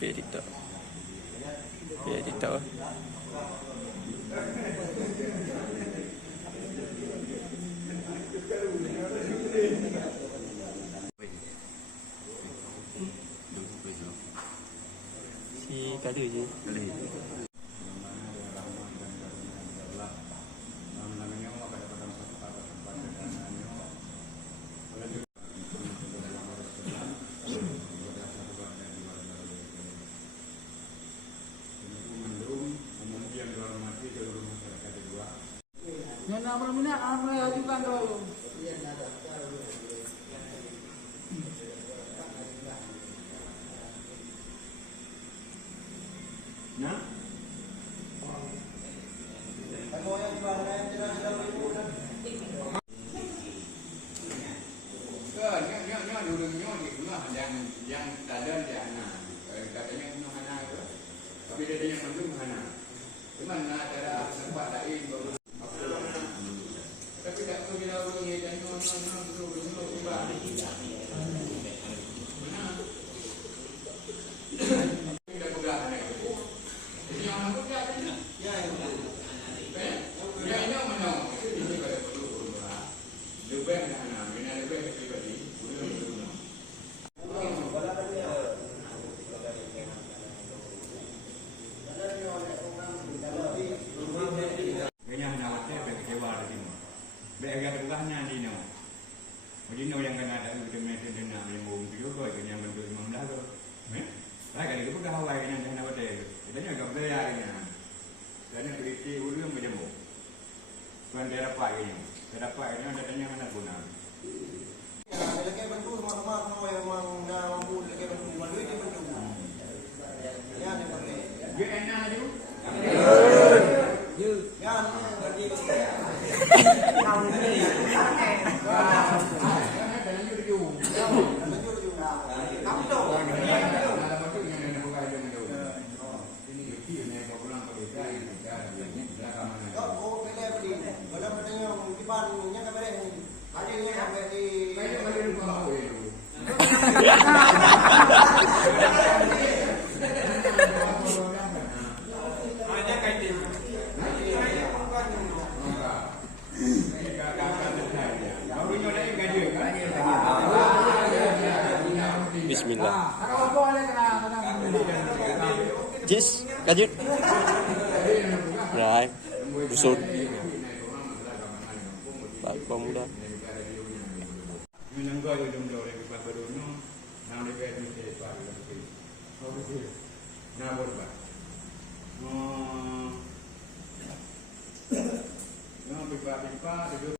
Pay TikTok. Pay TikTok. Si kadu je. Yang nak minat, ajukan dulu. Nah, yang ada di anak, katanya kena anak itu, tapi dia yang mendung anak. Cuman ada tempat lain baru. Tapi tak tahu bila bunyi dan no tiba. Mana? Tidak pegang anak itu. Jadi yang orang pegang kan? Ya, ya ini mana? Ini pada perlu berubah. Lebih anak, mana lebih pribadi. Bagaimana berkahnya di no, jadi no yang kena ada kita maintain nak yang bom itu kau itu yang bentuk 15 tu, lagi ni kita Hawaii yang jangan apa deh, kita ni agak berbeza ni, dan yang beriti ulu yang berjemur, bukan daerah apa ini ada yang mana guna. Lagi bentuk mak yang mampu lagi bentuk malu dia bentuk, ya ni boleh. Dia enak tu. Ya ni bagi. Bismillah. Jis, kajut. Right. Busuk. Pak pemuda. Menengok itu jumlah orang kita berdua, nama dia ni siapa lagi? Oh betul. Nama berapa? Nama pipa.